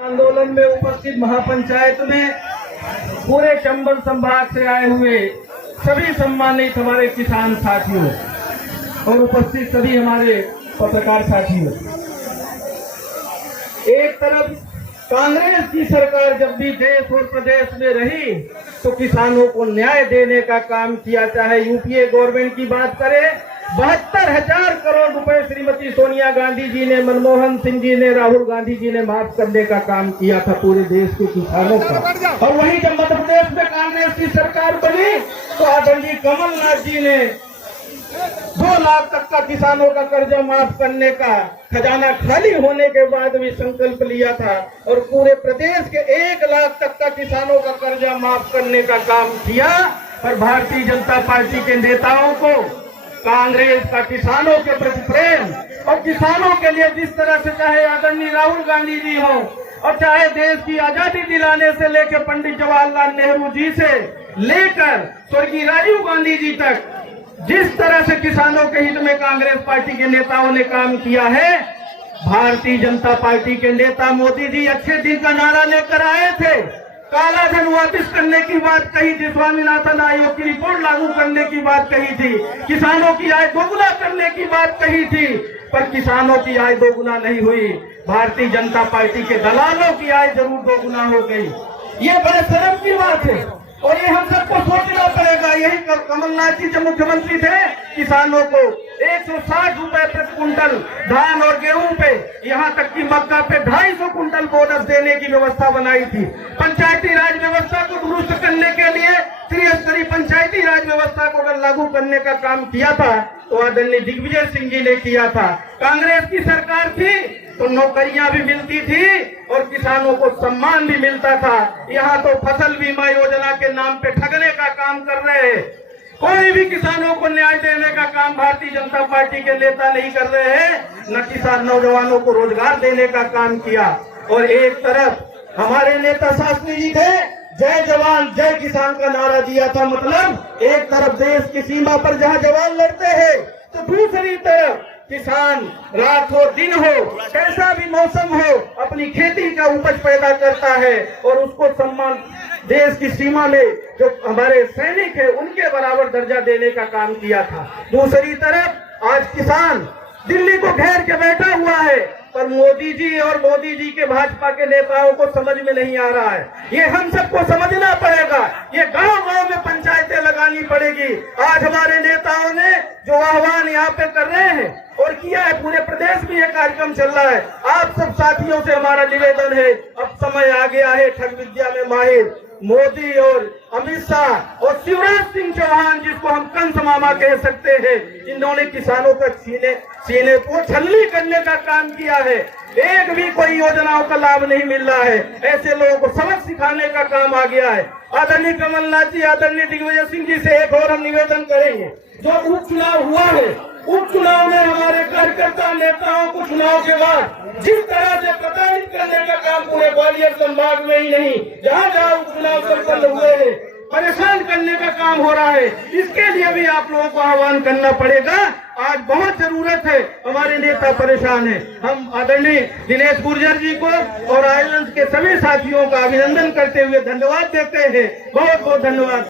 आंदोलन में उपस्थित महापंचायत में पूरे चंबल संभाग से आए हुए सभी सम्मानित हमारे किसान साथियों और उपस्थित सभी हमारे पत्रकार साथियों, एक तरफ कांग्रेस की सरकार जब भी देश और प्रदेश में रही तो किसानों को न्याय देने का काम किया। चाहे यूपीए गवर्नमेंट की बात करें, 72,000 करोड़ रुपए श्रीमती सोनिया गांधी जी ने, मनमोहन सिंह जी ने, राहुल गांधी जी ने माफ करने का काम किया था पूरे देश के किसानों का। और वहीं जब मध्य प्रदेश में कांग्रेस की सरकार बनी तो आदरणीय कमलनाथ जी ने 2 लाख तक का किसानों का कर्जा माफ करने का खजाना खाली होने के बाद भी संकल्प लिया था और पूरे प्रदेश के 1 लाख तक का किसानों का कर्जा माफ करने का काम किया। पर भारतीय जनता पार्टी के नेताओं को कांग्रेस का किसानों के प्रति प्रेम और किसानों के लिए जिस तरह से चाहे आदरणीय राहुल गांधी जी हो और चाहे देश की आजादी दिलाने से लेकर पंडित जवाहरलाल नेहरू जी से लेकर स्वर्गीय राजीव गांधी जी तक जिस तरह से किसानों के हित में कांग्रेस पार्टी के नेताओं ने काम किया है, भारतीय जनता पार्टी के नेता मोदी जी अच्छे दिन का नारा लेकर आए थे, काला धन वापस करने की बात कही थी, स्वामीनाथन आयोग की रिपोर्ट लागू करने की बात कही थी, किसानों की आय दोगुना करने की बात कही थी, पर किसानों की आय दोगुना नहीं हुई। भारतीय जनता पार्टी के दलालों की आय जरूर दोगुना हो गई। ये बड़े शर्म की बात है और ये हम सबको सोचना पड़ेगा। यही कमलनाथ जी जब मुख्यमंत्री थे किसानों को 160 रुपए प्रति कुंटल धान और गेहूं पे, यहाँ तक कि मक्का पे 250 कुंटल बोनस देने की व्यवस्था बनाई थी। पंचायती राज व्यवस्था को दुरुस्त करने के लिए त्रिस्तरीय पंचायती राज व्यवस्था को अगर लागू करने का काम किया था तो आदरणीय दिग्विजय सिंह जी ने किया था। कांग्रेस की सरकार थी तो नौकरियां भी मिलती थी और किसानों को सम्मान भी मिलता था। यहाँ तो फसल बीमा योजना के नाम पे ठगने का काम कर रहे हैं। कोई भी किसानों को न्याय देने का काम भारतीय जनता पार्टी के नेता नहीं कर रहे हैं, न किसान नौजवानों को रोजगार देने का काम किया। और एक तरफ हमारे नेता शास्त्री जी थे, जय जवान जय किसान का नारा दिया था। मतलब एक तरफ देश की सीमा पर जहां जवान लड़ते हैं तो दूसरी तरफ किसान रात हो दिन हो कैसा भी मौसम हो अपनी खेती का उपज पैदा करता है और उसको सम्मान देश की सीमा में जो हमारे सैनिक है उनके बराबर दर्जा देने का काम किया था। दूसरी तरफ आज किसान दिल्ली को घेर के बैठा हुआ है पर मोदी जी और मोदी जी के भाजपा के नेताओं को समझ में नहीं आ रहा है। ये हम सबको समझना पड़ेगा। ये गांव-गांव में पंचायतें लगानी पड़ेगी। आज हमारे नेताओं ने जो आह्वान यहाँ पे कर रहे हैं और किया है, पूरे प्रदेश में ये कार्यक्रम चल रहा है। आप सब साथियों से हमारा निवेदन है, अब समय आ गया है ठग विद्या में माहिर मोदी और अमित शाह और शिवराज सिंह चौहान, जिसको हम कंस मामा कह सकते हैं, इन्होंने किसानों का सीने को छलनी करने का काम किया है। एक भी कोई योजनाओं का लाभ नहीं मिल रहा है। ऐसे लोगों को सबक सिखाने का काम आ गया है। आदरणीय कमलनाथ जी, आदरणीय दिग्विजय सिंह जी से एक और हम निवेदन करेंगे। जो उपचुनाव हुआ है, उपचुनाव में हमारे कार्यकर्ता नेताओं को चुनाव के बाद जिस तरह से प्रताड़ित करने का काम पूरे ग्वालियर संभाग में ही नहीं, जहाँ जहाँ उपचुनाव संपन्न हुए हैं, परेशान करने का काम हो रहा है। इसके लिए भी आप लोगों को आह्वान करना पड़ेगा। आज बहुत जरूरत है, हमारे नेता परेशान है। हम आदरणीय दिनेश गुर्जर जी को और आयरलैंड के सभी साथियों का अभिनंदन करते हुए धन्यवाद देते हैं। बहुत बहुत धन्यवाद।